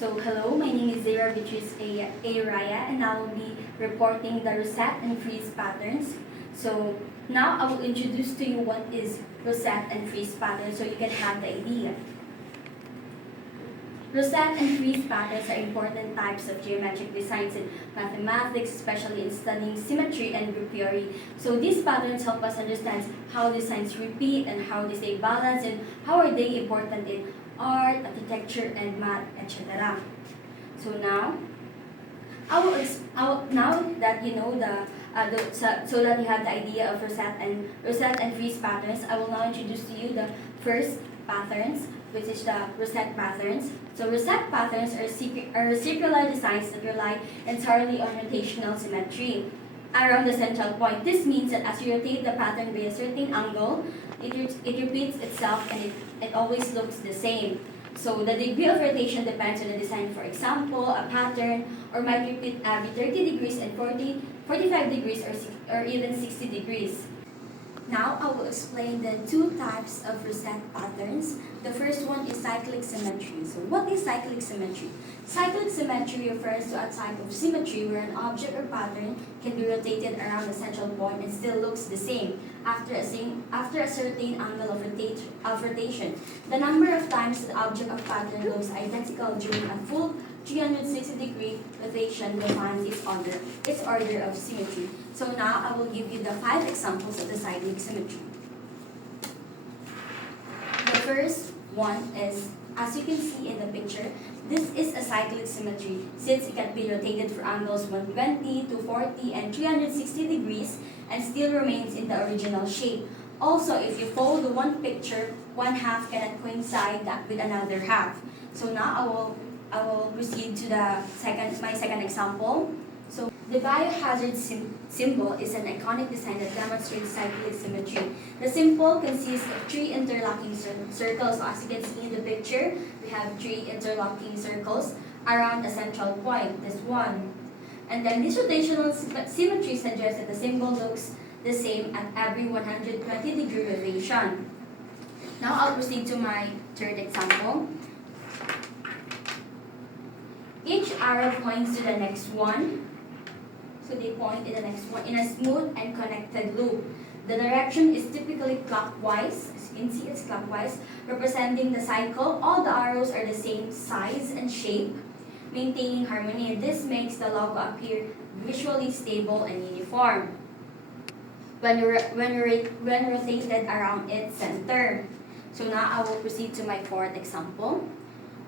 So hello, my name is Zara Beatrice A. Raya, and I will be reporting the Rosette and Frieze patterns. So now I will introduce to you what is Rosette and Frieze pattern so you can have the idea. Rosette and Frieze patterns are important types of geometric designs in mathematics, especially in studying symmetry and group theory. So these patterns help us understand how designs repeat and how they stay balanced and how are they important in art, architecture, and math, etc. So now, now that you know so that you have the idea of Rosette and Frieze patterns, I will now introduce to you the first patterns, which is the Rosette patterns. So Rosette patterns are circular designs that rely entirely on rotational symmetry around the central point. This means that as you rotate the pattern by a certain angle, it repeats itself and it always looks the same. So the degree of rotation depends on the design. For example, a pattern might repeat every 30 degrees and 45 degrees or even 60 degrees. Now I will explain the two types of Rosette patterns. The first one is cyclic symmetry. So what is cyclic symmetry? Cyclic symmetry refers to a type of symmetry where an object or pattern can be rotated around the central point and still looks the same after a certain angle of rotation. The number of times the object or pattern looks identical during a full 360-degree rotation defines its order of symmetry. So now I will give you the 5 examples of the cyclic symmetry. The first one is, as you can see in the picture, this is a cyclic symmetry since it can be rotated for angles 120, 240, and 360 degrees and still remains in the original shape. Also, if you follow the one picture, one half cannot coincide with another half. So now I will proceed to my second example. So the biohazard symbol is an iconic design that demonstrates cyclic symmetry. The symbol consists of 3 interlocking circles. So as you can see in the picture, we have 3 interlocking circles around a central point, this one. And then this rotational symmetry suggests that the symbol looks the same at every 120-degree rotation. Now I'll proceed to my third example. Each arrow points to the next one. So they point in the next one in a smooth and connected loop. The direction is typically clockwise. As you can see, it's clockwise, representing the cycle. All the arrows are the same size and shape, maintaining harmony. This makes the logo appear visually stable and uniform when rotated around its center. So now I will proceed to my fourth example.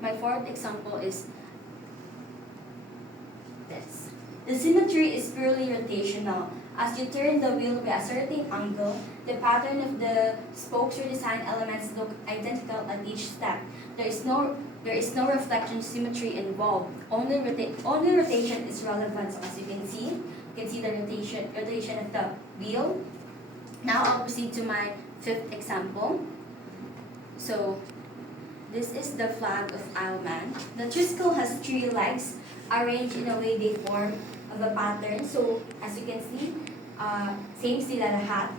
My fourth example is this. The symmetry is purely rotational. As you turn the wheel by a certain angle, the pattern of the spokes or design elements look identical at each step. There is no reflection symmetry involved. Only rotation is relevant. So as you can see the rotation of the wheel. Now I'll proceed to my fifth example. So this is the flag of Ireland. The tricycle has 3 legs arranged in a way they form of a pattern. So as you can see, same still as a hat.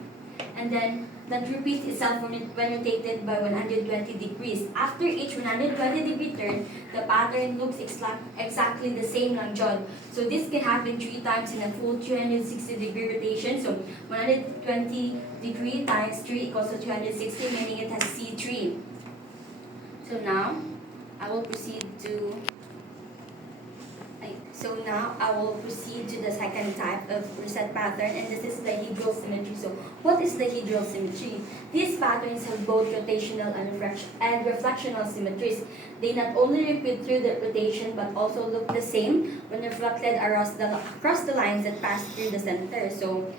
And then that repeats itself when rotated by 120 degrees. After each 120-degree turn, the pattern looks exactly the same long john. So this can happen 3 times in a full 360-degree rotation. So 120 degree times 3 equals to 360, meaning it has C3. So now I will proceed to the second type of Rosette pattern, and this is the hedral symmetry. So what is the hedral symmetry? These patterns have both rotational and reflectional symmetries. They not only repeat through the rotation but also look the same when reflected across the lines that pass through the center. So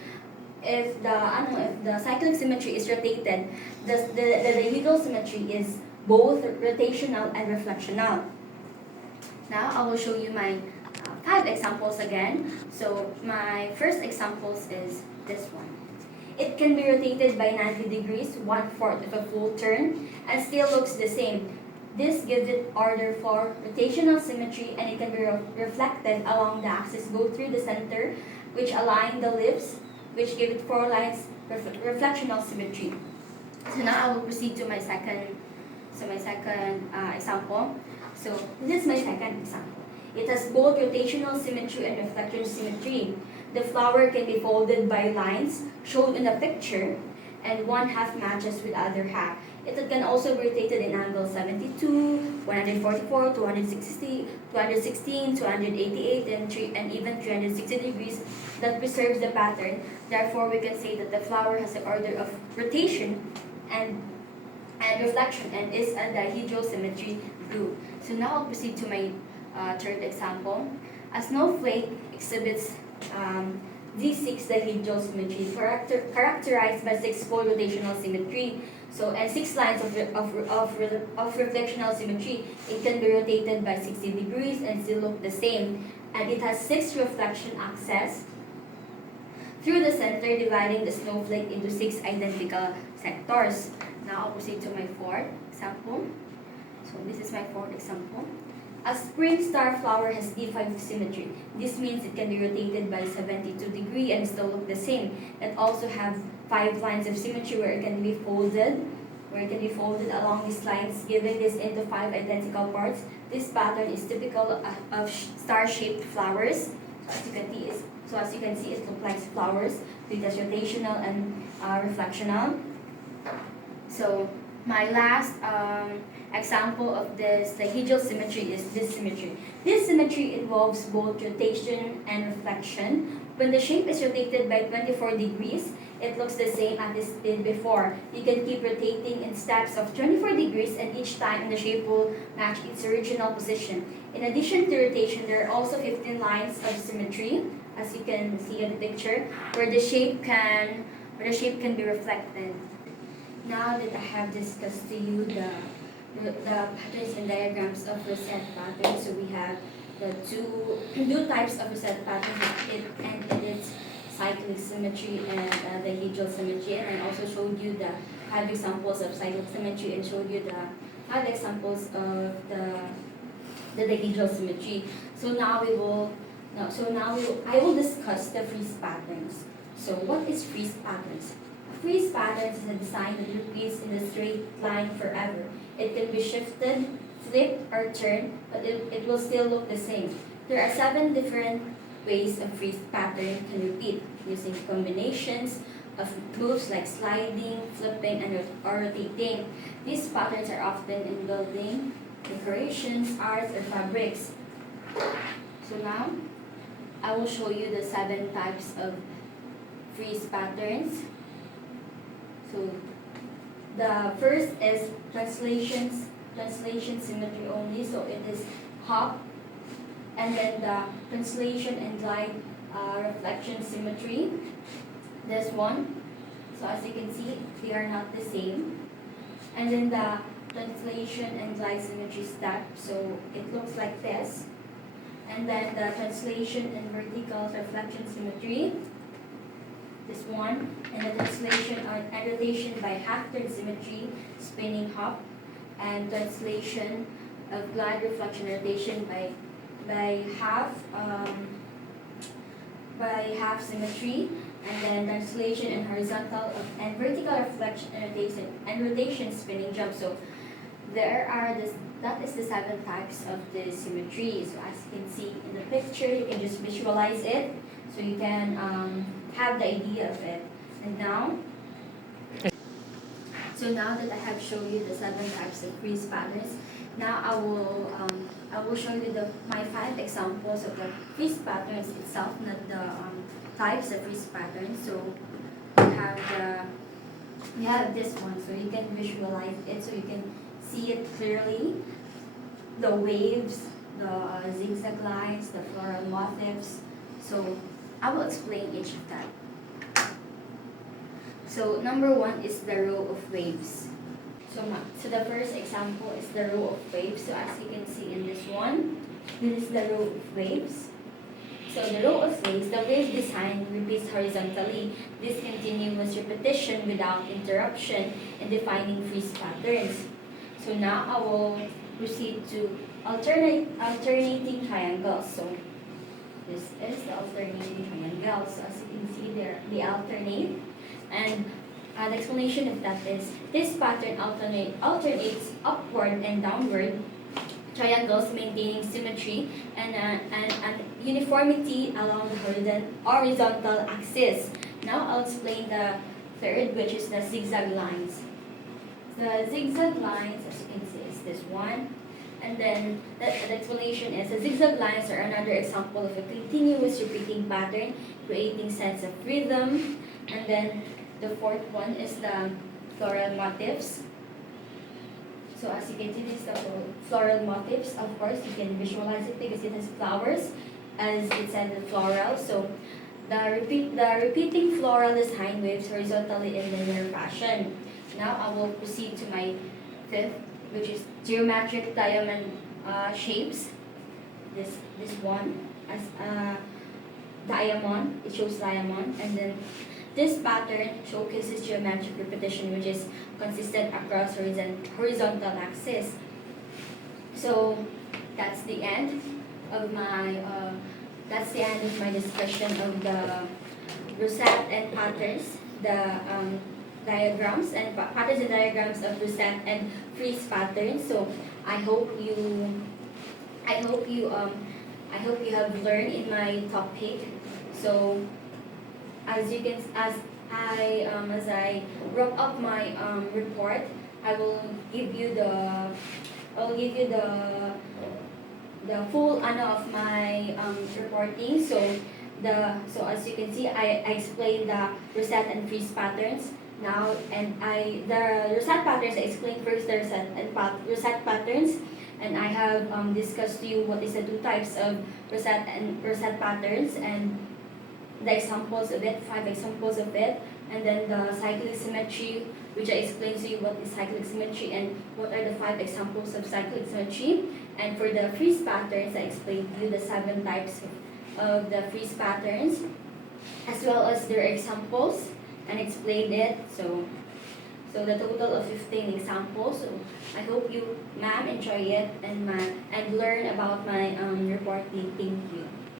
if the cyclic symmetry is rotated, the hedral symmetry is both rotational and reflectional. Now I will show you my 5 examples again. So my first examples is this one. It can be rotated by 90 degrees, 1/4 of a full turn, and still looks the same. This gives it order for rotational symmetry, and it can be reflected along the axis, go through the center, which align the lips, which give it 4 lines reflectional symmetry. So now I will proceed to my second example. So this is my second example. It has both rotational symmetry and reflection symmetry. The flower can be folded by lines shown in the picture, and one half matches with other half. It can also be rotated in angle 72, 144, 260, 216, 288, and even 360 degrees that preserves the pattern. Therefore, we can say that the flower has the order of rotation and reflection and is a dihedral symmetry group. So now I'll proceed to my third example. A snowflake exhibits D6 dihedral symmetry characterized by six-fold rotational symmetry. So, and 6 lines of reflectional symmetry. It can be rotated by 60 degrees and still look the same. And it has 6 reflection axes through the center, dividing the snowflake into 6 identical sectors. Now I'll proceed to my fourth example. So this is my fourth example. A spring star flower has D5 symmetry. This means it can be rotated by 72 degrees and still look the same. It also have 5 lines of symmetry where it can be folded along these lines, giving this into 5 identical parts. This pattern is typical of star-shaped flowers. So as you can see, it looks like flowers. It has rotational and reflectional. So my last example of this dihedral symmetry is this symmetry. This symmetry involves both rotation and reflection. When the shape is rotated by 24 degrees, it looks the same as it did before. You can keep rotating in steps of 24 degrees, and each time the shape will match its original position. In addition to rotation, there are also 15 lines of symmetry, as you can see in the picture, where the shape can be reflected. Now that I have discussed to you the patterns and diagrams of Rosette patterns, so we have the two types of Rosette patterns, and it's cyclic symmetry and dihedral symmetry. And I also showed you the 5 examples of cyclic symmetry and showed you the 5 examples of the dihedral symmetry. I will discuss the Frieze patterns. So what is Frieze patterns? Frieze patterns is a design that repeats in a straight line forever. It can be shifted, flipped, or turned, but it will still look the same. There are 7 different ways a Frieze pattern can repeat, using combinations of moves like sliding, flipping, or rotating. These patterns are often in building, decorations, arts, or fabrics. So now, I will show you the 7 types of Frieze patterns. So the first is translation symmetry only. So it is hop, and then the translation and glide reflection symmetry. This one. So as you can see, they are not the same. And then the translation and glide symmetry step. So it looks like this. And then the translation and vertical reflection symmetry. This one, and the translation and rotation by half-turn symmetry, spinning hop, and translation of glide reflection rotation by half symmetry, and then translation and horizontal and vertical reflection and rotation spinning jump. So that is the 7 types of the symmetry. So as you can see in the picture, you can just visualize it, so you can have the idea of it. And now that I have shown you the 7 types of Frieze patterns, now I will show you my 5 examples of the Frieze patterns itself, not the types of Frieze patterns. So we have this one, so you can visualize it, so you can see it clearly. The waves, the zigzag lines, the floral motifs. So I will explain each of that. So number 1 is the row of waves. So the first example is the row of waves. So as you can see in this one, this is the row of waves. So the row of waves, the wave design repeats horizontally. This continuous repetition without interruption in defining Frieze patterns. So now I will proceed to alternating triangles. So this is the alternating triangle. So as you can see there, they alternate. And the explanation of that is this pattern alternates upward and downward triangles maintaining symmetry and uniformity along the horizontal axis. Now I'll explain the third, which is the zigzag lines. The zigzag lines, as you can see, is this one. And then the explanation is the zigzag lines are another example of a continuous repeating pattern, creating sense of rhythm. And then the fourth one is the floral motifs. So as you can see, this is the floral motifs. Of course, you can visualize it because it has flowers, as it said in floral. So the repeating floral design waves horizontally in linear fashion. Now I will proceed to my fifth, which is geometric diamond shapes. This one as diamond, it shows diamond, and then this pattern showcases geometric repetition, which is consistent across horizontal axis. So that's the end of my discussion of the Rosette and patterns, the diagrams and patterns and diagrams of Rosette and Frieze patterns. So I hope you have learned in my topic. So as I wrap up my report, I will give you the full of my reporting. So as you can see, I explained the Rosette and Frieze patterns now, and the Rosette patterns I explained first the Rosette patterns, and I have discussed to you what is the two types of Rosette patterns and the examples of it, 5 examples of it, and then the cyclic symmetry, which I explained to you what is cyclic symmetry and what are the 5 examples of cyclic symmetry. And for the Frieze patterns, I explained to you the 7 types of the Frieze patterns, as well as their examples, and explained it. So the total of 15 examples. So I hope you, ma'am, enjoy it and learn about my reporting. Thank you.